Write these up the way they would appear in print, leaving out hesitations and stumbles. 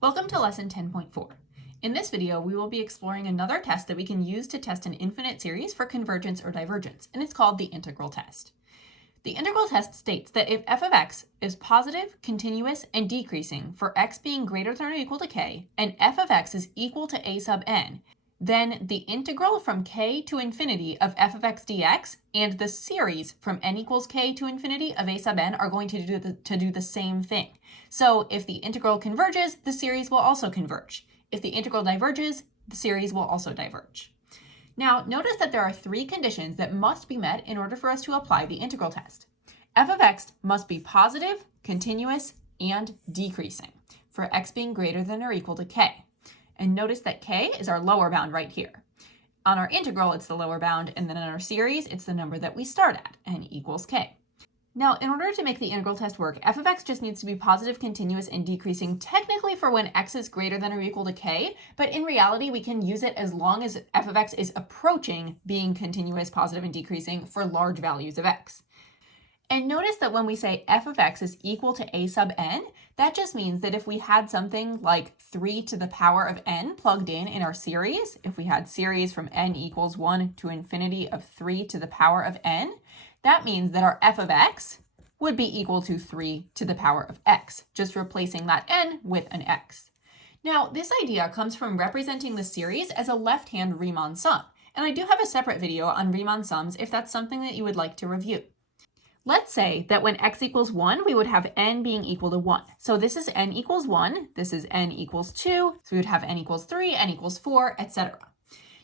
Welcome to lesson 10.4. In this video, we will be exploring another test that we can use to test an infinite series for convergence or divergence, and it's called the integral test. The integral test states that if f of x is positive, continuous, and decreasing for x being greater than or equal to k, and f of x is equal to a sub n, then the integral from k to infinity of f of x dx and the series from n equals k to infinity of a sub n are going to do the same thing. So if the integral converges, the series will also converge. If the integral diverges, the series will also diverge. Now, notice that there are three conditions that must be met in order for us to apply the integral test. F of x must be positive, continuous, and decreasing for x being greater than or equal to k. And notice that k is our lower bound right here. On our integral, it's the lower bound, and then in our series, it's the number that we start at, n equals k. Now, in order to make the integral test work, f of x just needs to be positive, continuous, and decreasing technically for when x is greater than or equal to k, but in reality, we can use it as long as f of x is approaching being continuous, positive, and decreasing for large values of x. And notice that when we say f of x is equal to a sub n, that just means that if we had something like 3 to the power of n plugged in our series, if we had series from n equals 1 to infinity of 3 to the power of n, that means that our f of x would be equal to 3 to the power of x, just replacing that n with an x. Now, this idea comes from representing the series as a left-hand Riemann sum, and I do have a separate video on Riemann sums if that's something that you would like to review. Let's say that when x equals 1, we would have n being equal to 1. So this is n equals 1, this is n equals 2, so we would have n equals 3, n equals 4, etc.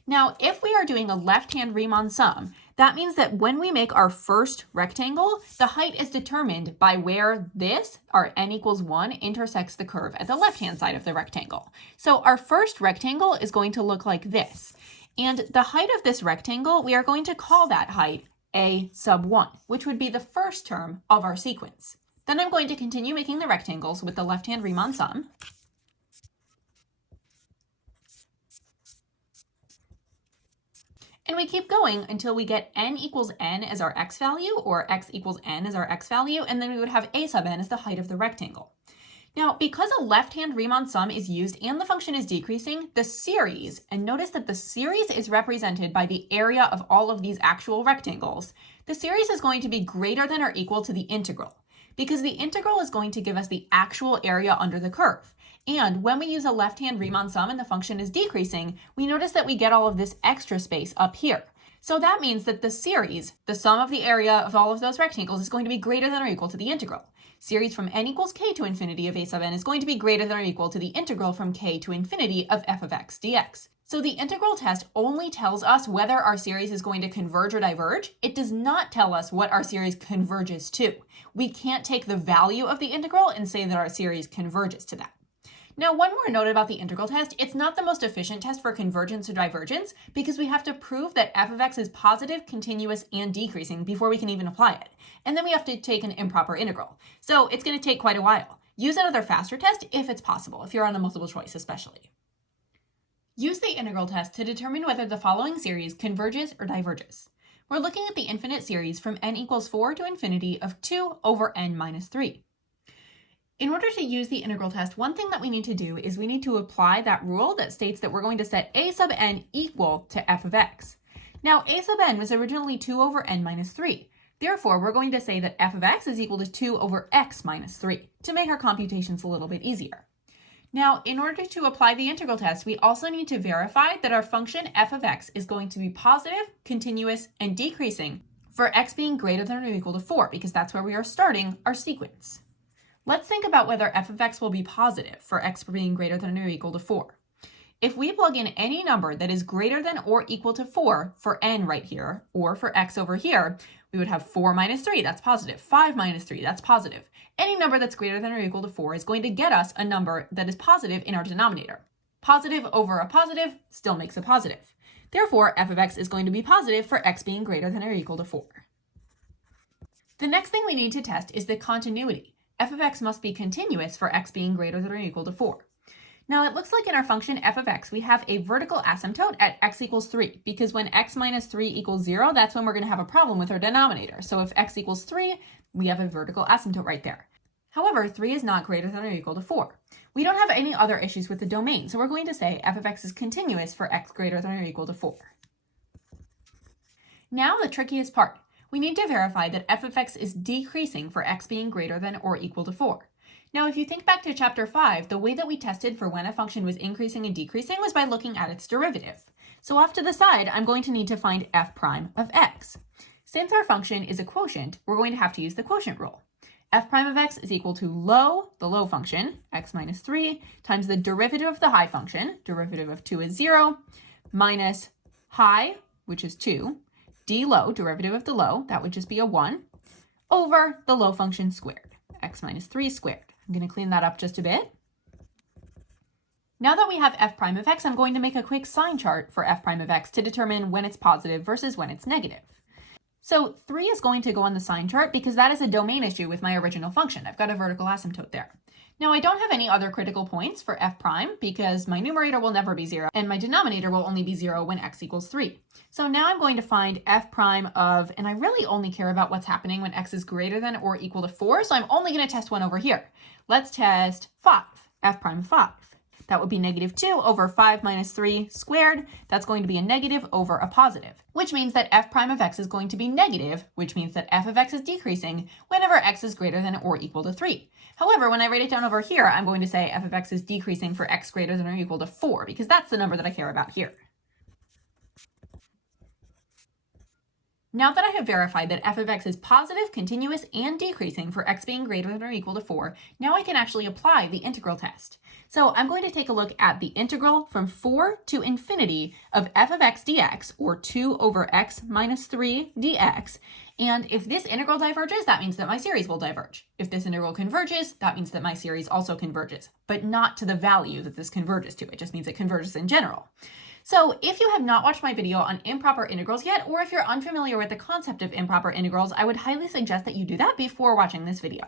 Now, if we are doing a left-hand Riemann sum, that means that when we make our first rectangle, the height is determined by where this, our n equals 1, intersects the curve at the left-hand side of the rectangle. So our first rectangle is going to look like this. And the height of this rectangle, we are going to call that height a sub 1, which would be the first term of our sequence. Then I'm going to continue making the rectangles with the left-hand Riemann sum. And we keep going until we get n equals n as our x value, or x equals n as our x value, and then we would have a sub n as the height of the rectangle. Now, because a left-hand Riemann sum is used and the function is decreasing, the series, and notice that the series is represented by the area of all of these actual rectangles, the series is going to be greater than or equal to the integral, because the integral is going to give us the actual area under the curve. And when we use a left-hand Riemann sum and the function is decreasing, we notice that we get all of this extra space up here. So that means that the series, the sum of the area of all of those rectangles, is going to be greater than or equal to the integral. Series from n equals k to infinity of a sub n is going to be greater than or equal to the integral from k to infinity of f of x dx. So the integral test only tells us whether our series is going to converge or diverge. It does not tell us what our series converges to. We can't take the value of the integral and say that our series converges to that. Now, one more note about the integral test. It's not the most efficient test for convergence or divergence because we have to prove that f of x is positive, continuous, and decreasing before we can even apply it. And then we have to take an improper integral. So it's going to take quite a while. Use another faster test if it's possible, if you're on a multiple choice especially. Use the integral test to determine whether the following series converges or diverges. We're looking at the infinite series from n equals 4 to infinity of 2 over n minus 3. In order to use the integral test, one thing that we need to do is we need to apply that rule that states that we're going to set a sub n equal to f of x. Now, a sub n was originally 2 over n minus 3. Therefore, we're going to say that f of x is equal to 2 over x minus 3 to make our computations a little bit easier. Now, in order to apply the integral test, we also need to verify that our function f of x is going to be positive, continuous, and decreasing for x being greater than or equal to 4, because that's where we are starting our sequence. Let's think about whether f of x will be positive for x being greater than or equal to 4. If we plug in any number that is greater than or equal to 4 for n right here, or for x over here, we would have 4 minus 3, that's positive. 5 minus 3, that's positive. Any number that's greater than or equal to 4 is going to get us a number that is positive in our denominator. Positive over a positive still makes a positive. Therefore, f of x is going to be positive for x being greater than or equal to 4. The next thing we need to test is the continuity. F of x must be continuous for x being greater than or equal to 4. Now, it looks like in our function f of x, we have a vertical asymptote at x equals 3, because when x minus 3 equals 0, that's when we're going to have a problem with our denominator. So if x equals 3, we have a vertical asymptote right there. However, 3 is not greater than or equal to 4. We don't have any other issues with the domain, so we're going to say f of x is continuous for x greater than or equal to 4. Now the trickiest part. We need to verify that f of x is decreasing for x being greater than or equal to 4. Now, if you think back to chapter 5, the way that we tested for when a function was increasing and decreasing was by looking at its derivative. So off to the side, I'm going to need to find f prime of x. Since our function is a quotient, we're going to have to use the quotient rule. F prime of x is equal to the low function, x minus 3, times the derivative of the high function, derivative of 2 is 0, minus high, which is 2, d low, derivative of the low, that would just be a 1, over the low function squared, x minus 3 squared. I'm going to clean that up just a bit. Now that we have f prime of x, I'm going to make a quick sign chart for f prime of x to determine when it's positive versus when it's negative. So 3 is going to go on the sign chart because that is a domain issue with my original function. I've got a vertical asymptote there. Now I don't have any other critical points for f prime because my numerator will never be 0 and my denominator will only be 0 when x equals 3. So now I'm going to find f prime of, and I really only care about what's happening when x is greater than or equal to 4, so I'm only going to test one over here. Let's test 5, f prime of 5. That would be negative 2 over 5 minus 3 squared. That's going to be a negative over a positive, which means that f prime of x is going to be negative, which means that f of x is decreasing whenever x is greater than or equal to 3. However, when I write it down over here, I'm going to say f of x is decreasing for x greater than or equal to 4, because that's the number that I care about here. Now that I have verified that f of x is positive, continuous, and decreasing for x being greater than or equal to 4, now I can actually apply the integral test. So I'm going to take a look at the integral from 4 to infinity of f of x dx, or 2 over x minus 3 dx. And if this integral diverges, that means that my series will diverge. If this integral converges, that means that my series also converges, but not to the value that this converges to. It just means it converges in general. So if you have not watched my video on improper integrals yet, or if you're unfamiliar with the concept of improper integrals, I would highly suggest that you do that before watching this video.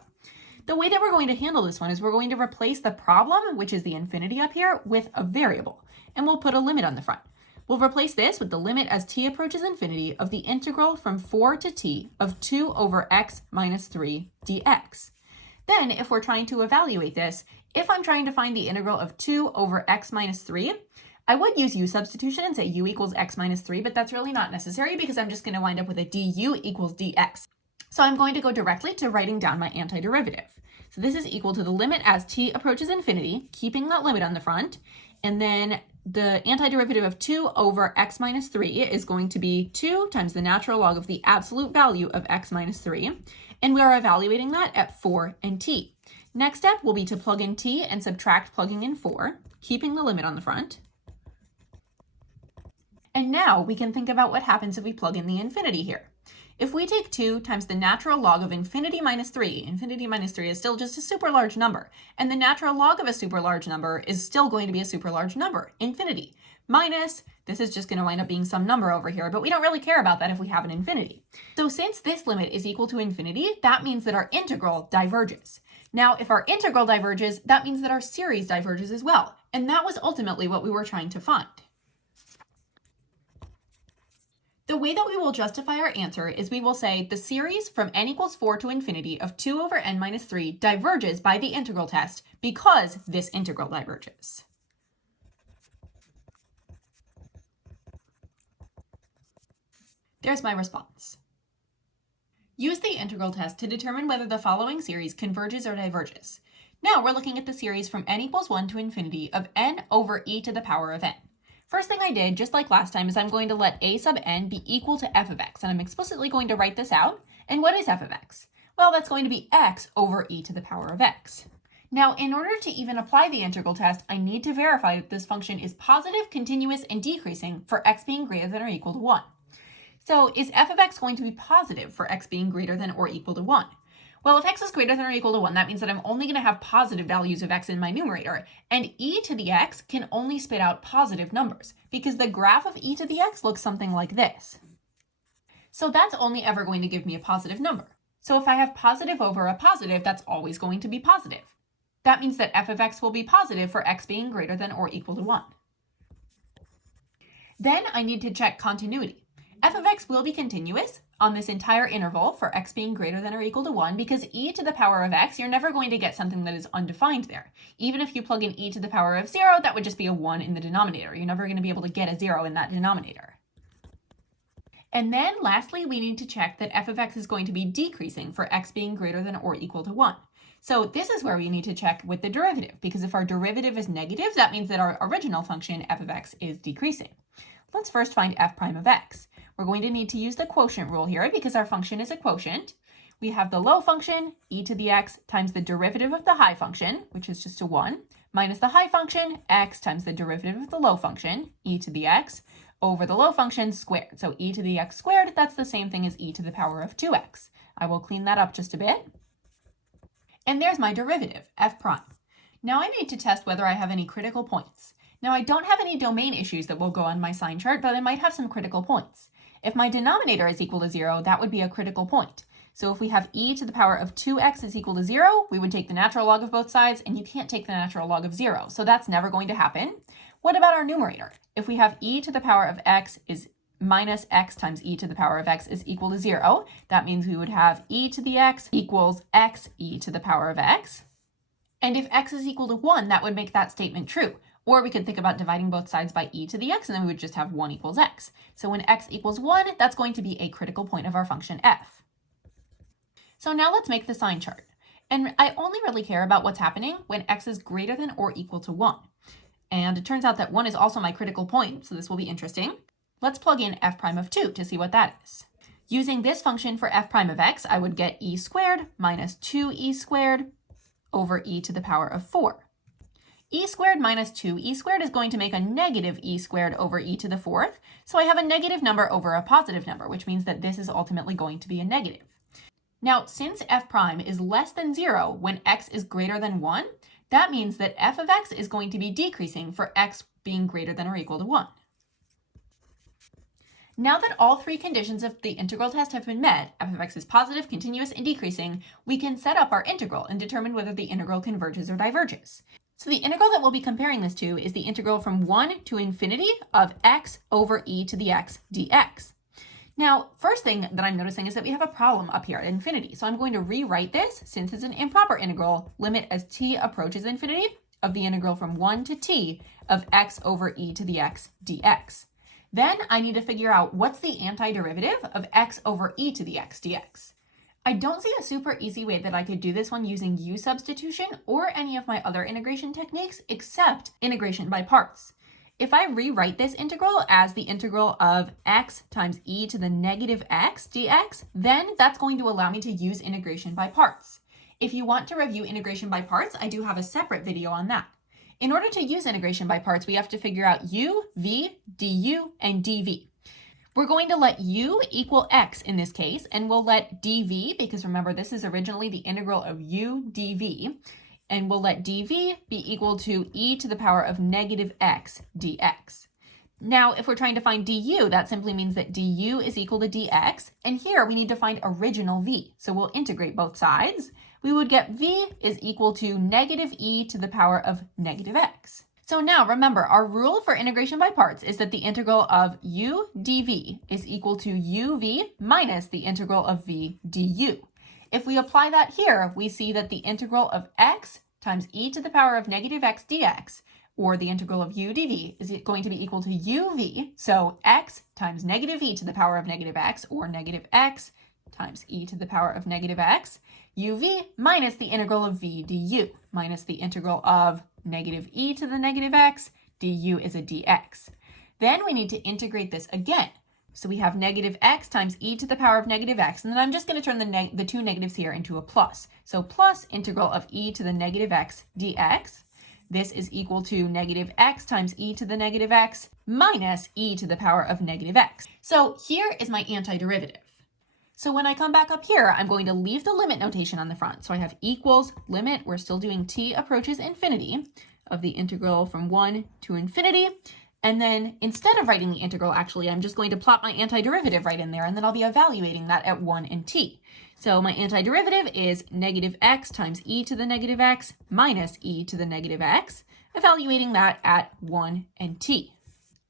The way that we're going to handle this one is we're going to replace the problem, which is the infinity up here, with a variable, and we'll put a limit on the front. We'll replace this with the limit as t approaches infinity of the integral from 4 to t of 2 over x minus 3 dx. Then, if we're trying to evaluate this, if I'm trying to find the integral of 2 over x minus 3, I would use u substitution and say u equals x minus 3, but that's really not necessary because I'm just going to wind up with a du equals dx. So I'm going to go directly to writing down my antiderivative. So this is equal to the limit as t approaches infinity, keeping that limit on the front, and then the antiderivative of 2 over x minus 3 is going to be 2 times the natural log of the absolute value of x minus 3, and we are evaluating that at 4 and t. Next step will be to plug in t and subtract plugging in 4, keeping the limit on the front. And now we can think about what happens if we plug in the infinity here. If we take 2 times the natural log of infinity minus 3 is still just a super large number, and the natural log of a super large number is still going to be a super large number, infinity, minus, this is just going to wind up being some number over here, but we don't really care about that if we have an infinity. So since this limit is equal to infinity, that means that our integral diverges. Now, if our integral diverges, that means that our series diverges as well, and that was ultimately what we were trying to find. The way that we will justify our answer is we will say the series from n equals 4 to infinity of 2 over n minus 3 diverges by the integral test because this integral diverges. There's my response. Use the integral test to determine whether the following series converges or diverges. Now we're looking at the series from n equals 1 to infinity of n over e to the power of n. First thing I did, just like last time, is I'm going to let a sub n be equal to f of x, and I'm explicitly going to write this out. And what is f of x? Well, that's going to be x over e to the power of x. Now, in order to even apply the integral test, I need to verify that this function is positive, continuous, and decreasing for x being greater than or equal to 1. So is f of x going to be positive for x being greater than or equal to 1? Well, if x is greater than or equal to 1, that means that I'm only going to have positive values of x in my numerator, and e to the x can only spit out positive numbers, because the graph of e to the x looks something like this. So that's only ever going to give me a positive number. So if I have positive over a positive, that's always going to be positive. That means that f of x will be positive for x being greater than or equal to 1. Then I need to check continuity. f of x will be continuous on this entire interval for x being greater than or equal to 1 because e to the power of x, you're never going to get something that is undefined there. Even if you plug in e to the power of 0, that would just be a 1 in the denominator. You're never going to be able to get a 0 in that denominator. And then lastly, we need to check that f of x is going to be decreasing for x being greater than or equal to 1. So this is where we need to check with the derivative, because if our derivative is negative, that means that our original function f of x is decreasing. Let's first find f prime of x. We're going to need to use the quotient rule here because our function is a quotient. We have the low function, e to the x, times the derivative of the high function, which is just a 1, minus the high function, x, times the derivative of the low function, e to the x, over the low function squared. So e to the x squared, that's the same thing as e to the power of 2x. I will clean that up just a bit. And there's my derivative, f prime. Now I need to test whether I have any critical points. Now I don't have any domain issues that will go on my sign chart, but I might have some critical points. If my denominator is equal to 0, that would be a critical point. So if we have e to the power of 2x is equal to 0, we would take the natural log of both sides, and you can't take the natural log of 0, so that's never going to happen. What about our numerator? If we have e to the power of x is minus x times e to the power of x is equal to 0, that means we would have e to the x equals x e to the power of x. And if x is equal to 1, that would make that statement true. Or we could think about dividing both sides by e to the x, and then we would just have 1 equals x. So when x equals 1, that's going to be a critical point of our function f. So now let's make the sign chart. And I only really care about what's happening when x is greater than or equal to 1. And it turns out that 1 is also my critical point, so this will be interesting. Let's plug in f prime of 2 to see what that is. Using this function for f prime of x, I would get e squared minus 2e squared over e to the power of 4. E squared minus 2e squared is going to make a negative e squared over e to the 4th, so I have a negative number over a positive number, which means that this is ultimately going to be a negative. Now, since f prime is less than 0 when x is greater than 1, that means that f of x is going to be decreasing for x being greater than or equal to 1. Now that all three conditions of the integral test have been met, f of x is positive, continuous, and decreasing, we can set up our integral and determine whether the integral converges or diverges. So the integral that we'll be comparing this to is the integral from 1 to infinity of x over e to the x dx. Now, first thing that I'm noticing is that we have a problem up here at infinity. So I'm going to rewrite this, since it's an improper integral, limit as t approaches infinity of the integral from 1 to t of x over e to the x dx. Then I need to figure out what's the antiderivative of x over e to the x dx. I don't see a super easy way that I could do this one using u substitution or any of my other integration techniques except integration by parts. If I rewrite this integral as the integral of x times e to the negative x dx, then that's going to allow me to use integration by parts. If you want to review integration by parts, I do have a separate video on that. In order to use integration by parts, we have to figure out u, v, du, and dv. We're going to let u equal x in this case, and we'll let dv, because remember this is originally the integral of u dv, and we'll let dv be equal to e to the power of negative x dx. Now, if we're trying to find du, that simply means that du is equal to dx, and here we need to find original v, so we'll integrate both sides. We would get v is equal to negative e to the power of negative x. So now remember, our rule for integration by parts is that the integral of u dv is equal to uv minus the integral of v du. If we apply that here, we see that the integral of x times e to the power of negative x dx, or the integral of u dv, is going to be equal to uv, so x times negative e to the power of negative x, or negative x times e to the power of negative x, uv minus the integral of v du, minus the integral of negative e to the negative x, du is a dx. Then we need to integrate this again. So we have negative x times e to the power of negative x, and then I'm just going to turn the two negatives here into a plus. So plus integral of e to the negative x dx. This is equal to negative x times e to the negative x minus e to the power of negative x. So here is my antiderivative. So when I come back up here, I'm going to leave the limit notation on the front. So I have equals limit, we're still doing t approaches infinity, of the integral from 1 to infinity. And then instead of writing the integral, actually, I'm just going to plot my antiderivative right in there, and then I'll be evaluating that at 1 and t. So my antiderivative is negative x times e to the negative x minus e to the negative x, evaluating that at 1 and t.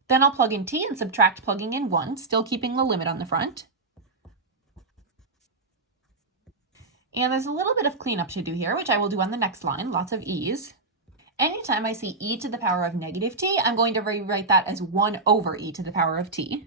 Then I'll plug in t and subtract plugging in 1, still keeping the limit on the front. And there's a little bit of cleanup to do here, which I will do on the next line, lots of e's. Anytime I see e to the power of negative t, I'm going to rewrite that as 1 over e to the power of t.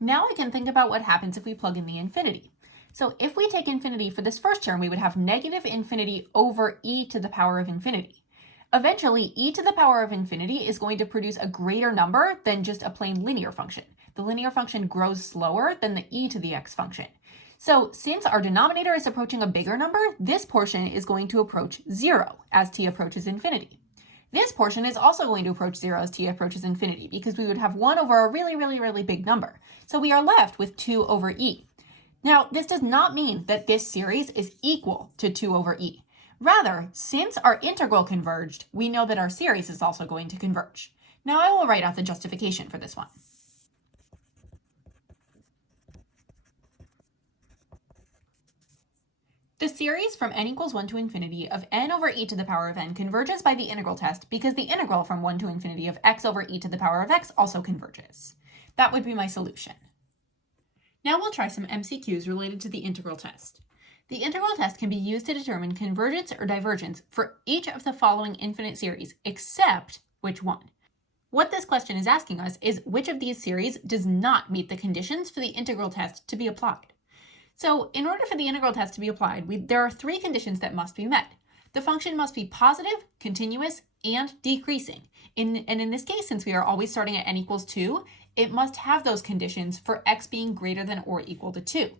Now I can think about what happens if we plug in the infinity. So if we take infinity for this first term, we would have negative infinity over e to the power of infinity. Eventually, e to the power of infinity is going to produce a greater number than just a plain linear function. The linear function grows slower than the e to the x function. So since our denominator is approaching a bigger number, this portion is going to approach 0 as t approaches infinity. This portion is also going to approach 0 as t approaches infinity because we would have 1 over a really big number. So we are left with 2 over e. Now, this does not mean that this series is equal to 2 over e. Rather, since our integral converged, we know that our series is also going to converge. Now I will write out the justification for this one. The series from n equals 1 to infinity of n over e to the power of n converges by the integral test because the integral from 1 to infinity of x over e to the power of x also converges. That would be my solution. Now we'll try some MCQs related to the integral test. The integral test can be used to determine convergence or divergence for each of the following infinite series, except which one. What this question is asking us is which of these series does not meet the conditions for the integral test to be applied. So in order for the integral test to be applied, there are 3 conditions that must be met. The function must be positive, continuous, and decreasing. And in this case, since we are always starting at n equals 2, it must have those conditions for x being greater than or equal to 2.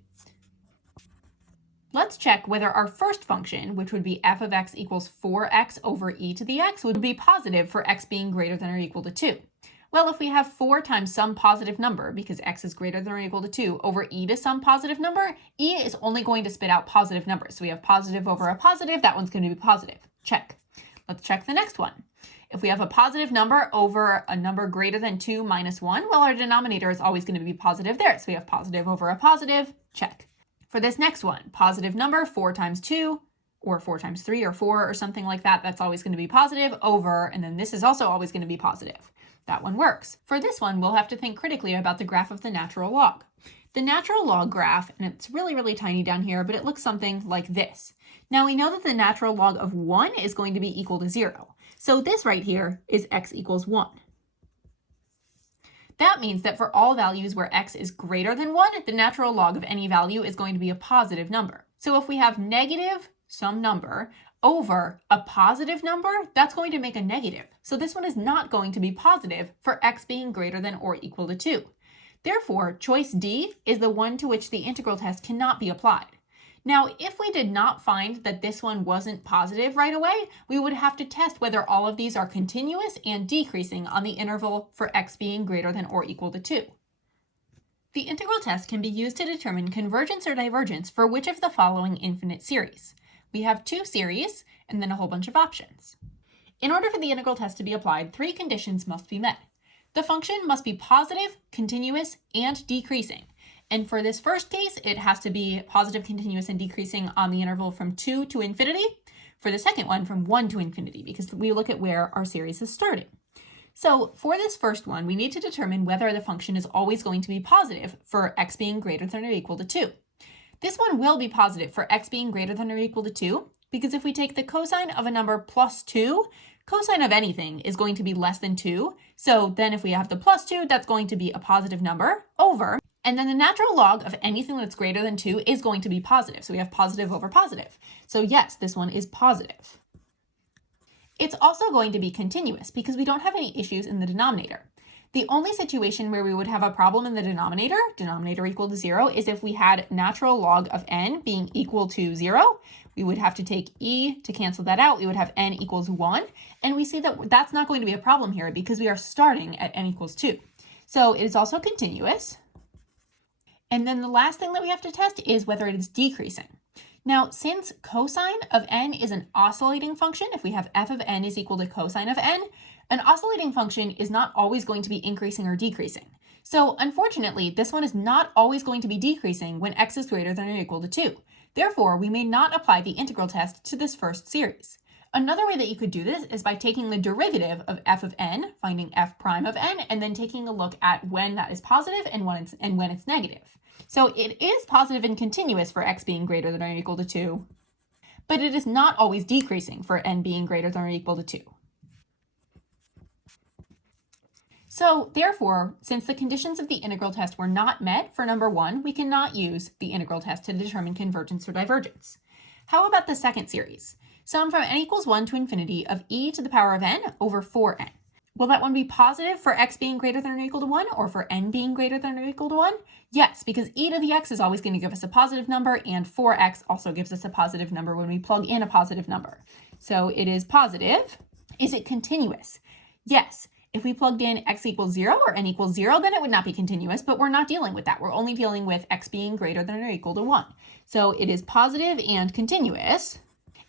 Let's check whether our first function, which would be f of x equals 4x over e to the x, would be positive for x being greater than or equal to 2. Well, if we have 4 times some positive number, because x is greater than or equal to 2, over e to some positive number, e is only going to spit out positive numbers. So we have positive over a positive, that one's going to be positive. Check. Let's check the next one. If we have a positive number over a number greater than 2 minus 1, well, our denominator is always going to be positive there. So we have positive over a positive, check. For this next one, positive number, 4 times 2, or 4 times 3, or 4, or something like that, that's always going to be positive, over, and then this is also always going to be positive. That one works. For this one, we'll have to think critically about the graph of the natural log. The natural log graph, and it's really tiny down here, but it looks something like this. Now we know that the natural log of 1 is going to be equal to 0. So this right here is x equals 1. That means that for all values where x is greater than 1, the natural log of any value is going to be a positive number. So if we have negative some number over a positive number, that's going to make a negative. So this one is not going to be positive for x being greater than or equal to 2. Therefore, choice D is the one to which the integral test cannot be applied. Now, if we did not find that this one wasn't positive right away, we would have to test whether all of these are continuous and decreasing on the interval for x being greater than or equal to 2. The integral test can be used to determine convergence or divergence for which of the following infinite series. We have 2 series and then a whole bunch of options. In order for the integral test to be applied, 3 conditions must be met. The function must be positive, continuous, and decreasing. And for this first case, it has to be positive, continuous, and decreasing on the interval from 2 to infinity. For the second one, from 1 to infinity, because we look at where our series is starting. So for this first one, we need to determine whether the function is always going to be positive for x being greater than or equal to 2. This one will be positive for x being greater than or equal to 2, because if we take the cosine of a number plus 2, cosine of anything is going to be less than 2. So then if we have the plus 2, that's going to be a positive number over. And then the natural log of anything that's greater than 2 is going to be positive. So we have positive over positive. So yes, this one is positive. It's also going to be continuous because we don't have any issues in the denominator. The only situation where we would have a problem in the denominator equal to 0, is if we had natural log of n being equal to 0. We would have to take e to cancel that out. We would have n equals 1. And we see that that's not going to be a problem here because we are starting at n equals 2. So it is also continuous. And then the last thing that we have to test is whether it is decreasing. Now, since cosine of n is an oscillating function, if we have f of n is equal to cosine of n, an oscillating function is not always going to be increasing or decreasing. So unfortunately, this one is not always going to be decreasing when x is greater than or equal to 2. Therefore, we may not apply the integral test to this first series. Another way that you could do this is by taking the derivative of f of n, finding f prime of n, and then taking a look at when that is positive and when it's negative. So it is positive and continuous for x being greater than or equal to 2, but it is not always decreasing for n being greater than or equal to 2. So therefore, since the conditions of the integral test were not met for number 1, we cannot use the integral test to determine convergence or divergence. How about the second series? Sum from n equals 1 to infinity of e to the power of n over 4n. Will that one be positive for x being greater than or equal to 1 or for n being greater than or equal to 1? Yes, because e to the x is always going to give us a positive number, and 4x also gives us a positive number when we plug in a positive number. So it is positive. Is it continuous? Yes. If we plugged in x equals 0 or n equals 0, then it would not be continuous, but we're not dealing with that. We're only dealing with x being greater than or equal to 1. So it is positive and continuous.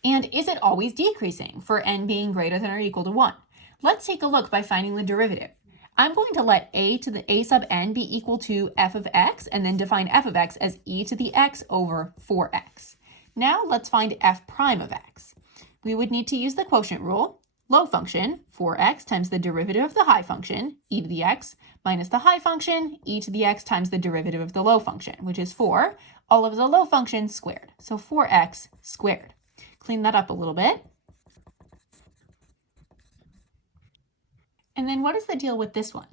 And is it always decreasing for n being greater than or equal to 1? Let's take a look by finding the derivative. I'm going to let a to the a sub n be equal to f of x, and then define f of x as e to the x over 4x. Now let's find f prime of x. We would need to use the quotient rule. Low function, 4x times the derivative of the high function, e to the x, minus the high function, e to the x times the derivative of the low function, which is 4, all of the low functions squared. So 4x squared. Clean that up a little bit. And then what is the deal with this one?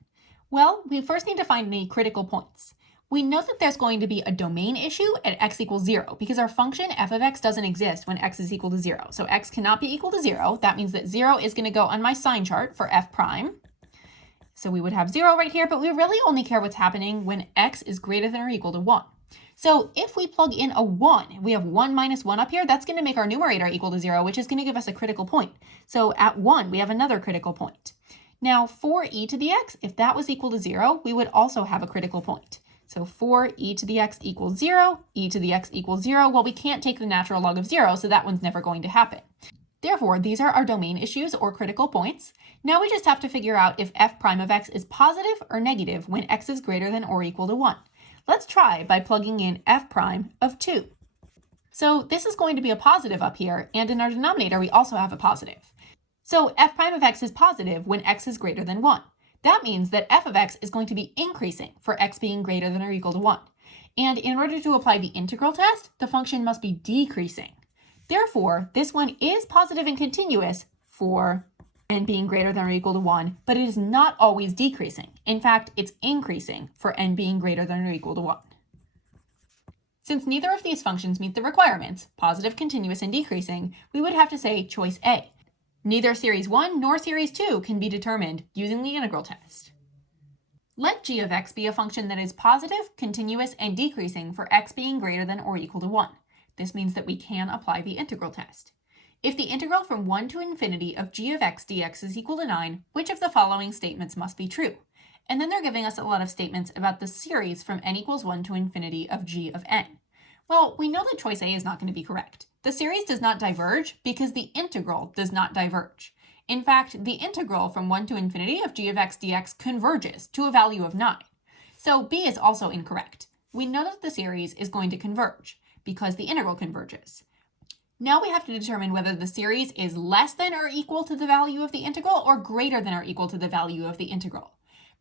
Well, we first need to find any critical points. We know that there's going to be a domain issue at x equals 0 because our function f of x doesn't exist when x is equal to 0. So x cannot be equal to 0. That means that 0 is going to go on my sign chart for f prime. So we would have 0 right here, but we really only care what's happening when x is greater than or equal to 1. So if we plug in a 1, we have 1 minus 1 up here, that's going to make our numerator equal to 0, which is going to give us a critical point. So at 1, we have another critical point. Now for e to the x, if that was equal to 0, we would also have a critical point. So for e to the x equals 0, e to the x equals 0, well, we can't take the natural log of 0, so that one's never going to happen. Therefore, these are our domain issues or critical points. Now we just have to figure out if f prime of x is positive or negative when x is greater than or equal to 1. Let's try by plugging in f prime of 2. So this is going to be a positive up here, and in our denominator we also have a positive. So f prime of x is positive when x is greater than 1. That means that f of x is going to be increasing for x being greater than or equal to 1. And in order to apply the integral test, the function must be decreasing. Therefore, this one is positive and continuous for n being greater than or equal to 1, but it is not always decreasing. In fact, it's increasing for n being greater than or equal to 1. Since neither of these functions meet the requirements, positive, continuous, and decreasing, we would have to say choice A. Neither series 1 nor series 2 can be determined using the integral test. Let g of x be a function that is positive, continuous, and decreasing for x being greater than or equal to 1. This means that we can apply the integral test. If the integral from 1 to infinity of g of x dx is equal to 9, which of the following statements must be true? And then they're giving us a lot of statements about the series from n equals 1 to infinity of g of n. Well, we know that choice A is not going to be correct. The series does not diverge because the integral does not diverge. In fact, the integral from 1 to infinity of g of x dx converges to a value of 9. So B is also incorrect. We know that the series is going to converge because the integral converges. Now we have to determine whether the series is less than or equal to the value of the integral or greater than or equal to the value of the integral.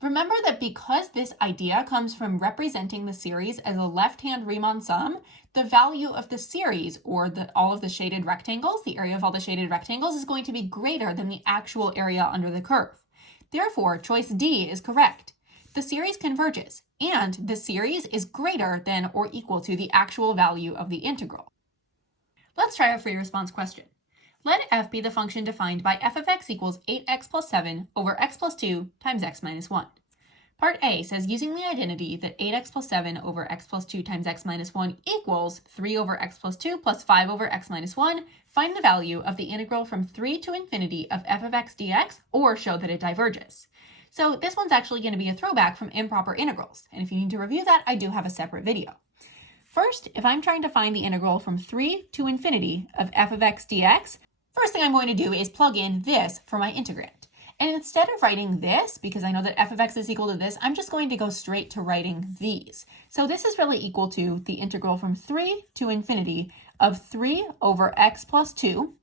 Remember that because this idea comes from representing the series as a left-hand Riemann sum, the value of the series, or all of the shaded rectangles, the area of all the shaded rectangles, is going to be greater than the actual area under the curve. Therefore, choice D is correct. The series converges, and the series is greater than or equal to the actual value of the integral. Let's try a free response question. Let f be the function defined by f of x equals 8x plus 7 over x plus 2 times x minus 1. Part A says using the identity that 8x plus 7 over x plus 2 times x minus 1 equals 3 over x plus 2 plus 5 over x minus 1, find the value of the integral from 3 to infinity of f of x dx, or show that it diverges. So this one's actually going to be a throwback from improper integrals, and if you need to review that, I do have a separate video. First, if I'm trying to find the integral from 3 to infinity of f of x dx, first thing I'm going to do is plug in this for my integrand. And instead of writing this, because I know that f of x is equal to this, I'm just going to go straight to writing these. So this is really equal to the integral from 3 to infinity of 3 over x plus 2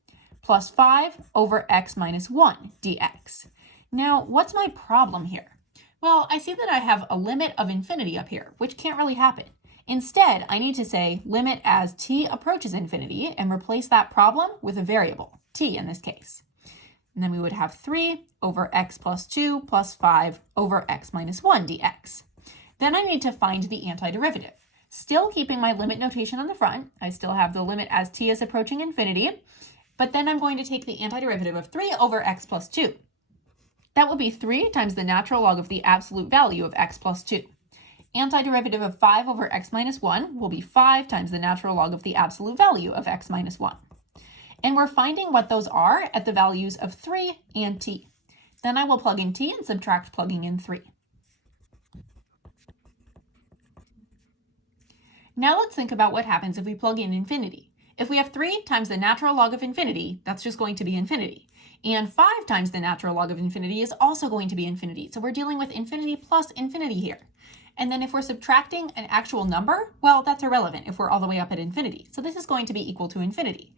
plus 5 over x minus 1 dx. Now, what's my problem here? Well, I see that I have a limit of infinity up here, which can't really happen. Instead, I need to say limit as t approaches infinity and replace that problem with a variable, t in this case. And then we would have 3 over x plus 2 plus 5 over x minus 1 dx. Then I need to find the antiderivative. Still keeping my limit notation on the front, I still have the limit as t is approaching infinity, but then I'm going to take the antiderivative of 3 over x plus 2. That would be 3 times the natural log of the absolute value of x plus 2. Antiderivative of 5 over x minus 1 will be 5 times the natural log of the absolute value of x minus 1. And we're finding what those are at the values of 3 and t. Then I will plug in t and subtract plugging in 3. Now let's think about what happens if we plug in infinity. If we have 3 times the natural log of infinity, that's just going to be infinity. And 5 times the natural log of infinity is also going to be infinity. So we're dealing with infinity plus infinity here. And then if we're subtracting an actual number, well, that's irrelevant if we're all the way up at infinity. So this is going to be equal to infinity.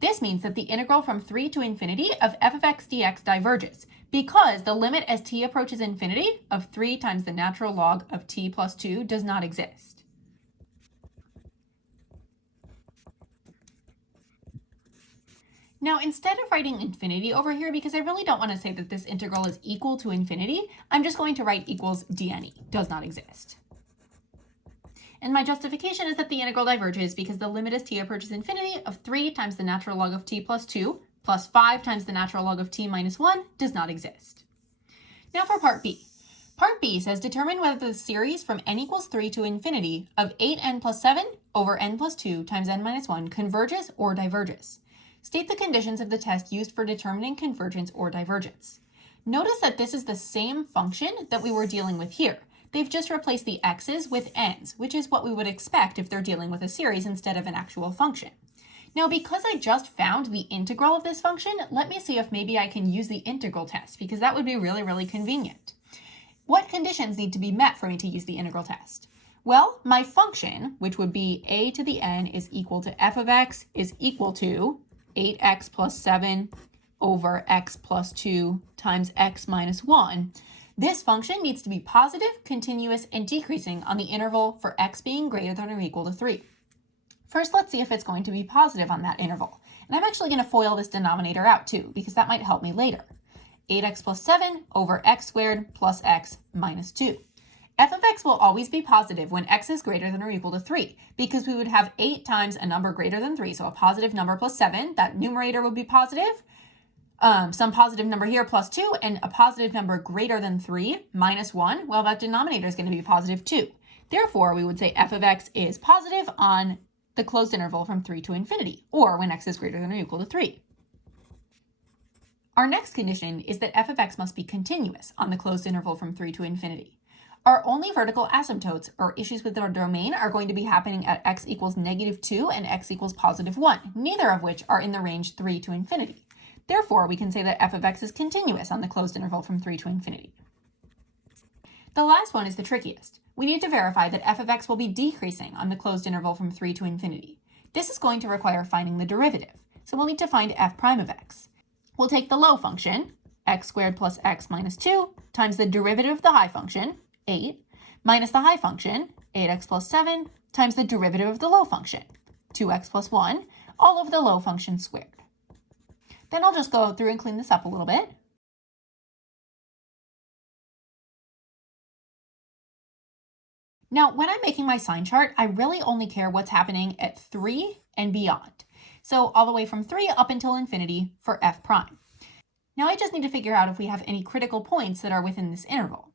This means that the integral from 3 to infinity of f of x dx diverges because the limit as t approaches infinity of 3 times the natural log of t plus 2 does not exist. Now, instead of writing infinity over here, because I really don't want to say that this integral is equal to infinity, I'm just going to write equals dne, does not exist. And my justification is that the integral diverges because the limit as t approaches infinity of 3 times the natural log of t plus 2 plus 5 times the natural log of t minus 1 does not exist. Now for part B. Part B says determine whether the series from n equals 3 to infinity of 8n plus 7 over n plus 2 times n minus 1 converges or diverges. State the conditions of the test used for determining convergence or divergence. Notice that this is the same function that we were dealing with here. They've just replaced the x's with n's, which is what we would expect if they're dealing with a series instead of an actual function. Now, because I just found the integral of this function, let me see if maybe I can use the integral test, because that would be really, really convenient. What conditions need to be met for me to use the integral test? Well, my function, which would be a to the n is equal to f of x is equal to 8x plus 7 over x plus 2 times x minus 1. This function needs to be positive, continuous, and decreasing on the interval for x being greater than or equal to 3. First, let's see if it's going to be positive on that interval. And I'm actually going to FOIL this denominator out too, because that might help me later. 8x plus 7 over x squared plus x minus 2. F of x will always be positive when x is greater than or equal to 3, because we would have 8 times a number greater than 3, so a positive number plus 7, that numerator would be positive, some positive number here plus 2, and a positive number greater than 3 minus 1, well, that denominator is going to be positive 2. Therefore, we would say f of x is positive on the closed interval from 3 to infinity, or when x is greater than or equal to 3. Our next condition is that f of x must be continuous on the closed interval from 3 to infinity. Our only vertical asymptotes, or issues with our domain, are going to be happening at x equals negative 2 and x equals positive 1, neither of which are in the range 3 to infinity. Therefore, we can say that f of x is continuous on the closed interval from 3 to infinity. The last one is the trickiest. We need to verify that f of x will be decreasing on the closed interval from 3 to infinity. This is going to require finding the derivative, so we'll need to find f prime of x. We'll take the low function, x squared plus x minus 2, times the derivative of the high function, 8, minus the high function, 8x plus 7, times the derivative of the low function, 2x plus 1, all of the low function squared. Then I'll just go through and clean this up a little bit. Now, when I'm making my sign chart, I really only care what's happening at 3 and beyond. So all the way from 3 up until infinity for f prime. Now I just need to figure out if we have any critical points that are within this interval.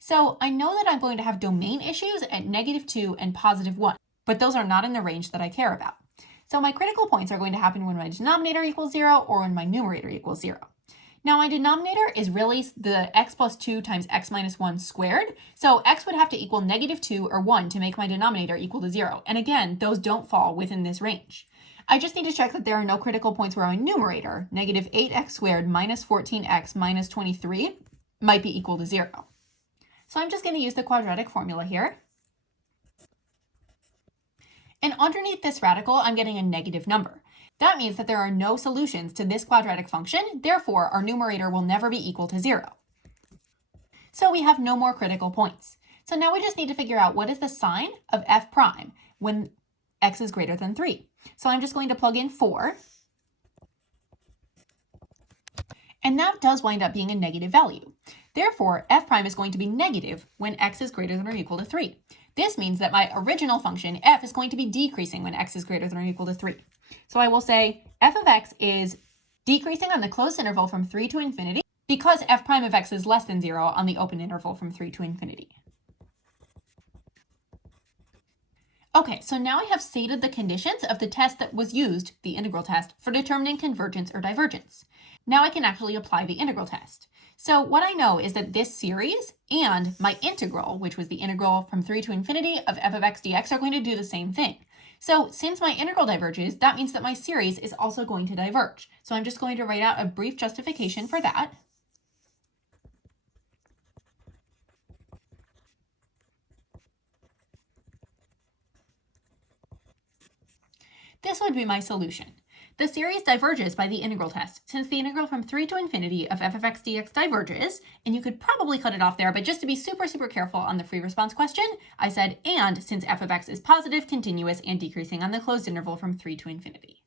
So I know that I'm going to have domain issues at negative 2 and positive 1, but those are not in the range that I care about. So my critical points are going to happen when my denominator equals 0 or when my numerator equals 0. Now my denominator is really the x plus 2 times x minus 1 squared. So x would have to equal negative 2 or 1 to make my denominator equal to 0. And again, those don't fall within this range. I just need to check that there are no critical points where my numerator, negative 8x squared minus 14x minus 23, might be equal to 0. So I'm just going to use the quadratic formula here. And underneath this radical, I'm getting a negative number. That means that there are no solutions to this quadratic function, therefore our numerator will never be equal to 0. So we have no more critical points. So now we just need to figure out what is the sign of f prime when x is greater than 3. So I'm just going to plug in 4. And that does wind up being a negative value. Therefore, f prime is going to be negative when x is greater than or equal to 3. This means that my original function f is going to be decreasing when x is greater than or equal to 3. So I will say f of x is decreasing on the closed interval from 3 to infinity because f prime of x is less than 0 on the open interval from 3 to infinity. Okay, so now I have stated the conditions of the test that was used, the integral test, for determining convergence or divergence. Now I can actually apply the integral test. So what I know is that this series and my integral, which was the integral from 3 to infinity of f of x dx, are going to do the same thing. So since my integral diverges, that means that my series is also going to diverge. So I'm just going to write out a brief justification for that. This would be my solution. The series diverges by the integral test, since the integral from 3 to infinity of f of x dx diverges, and you could probably cut it off there, but just to be super careful on the free response question, I said, and since f of x is positive, continuous, and decreasing on the closed interval from 3 to infinity.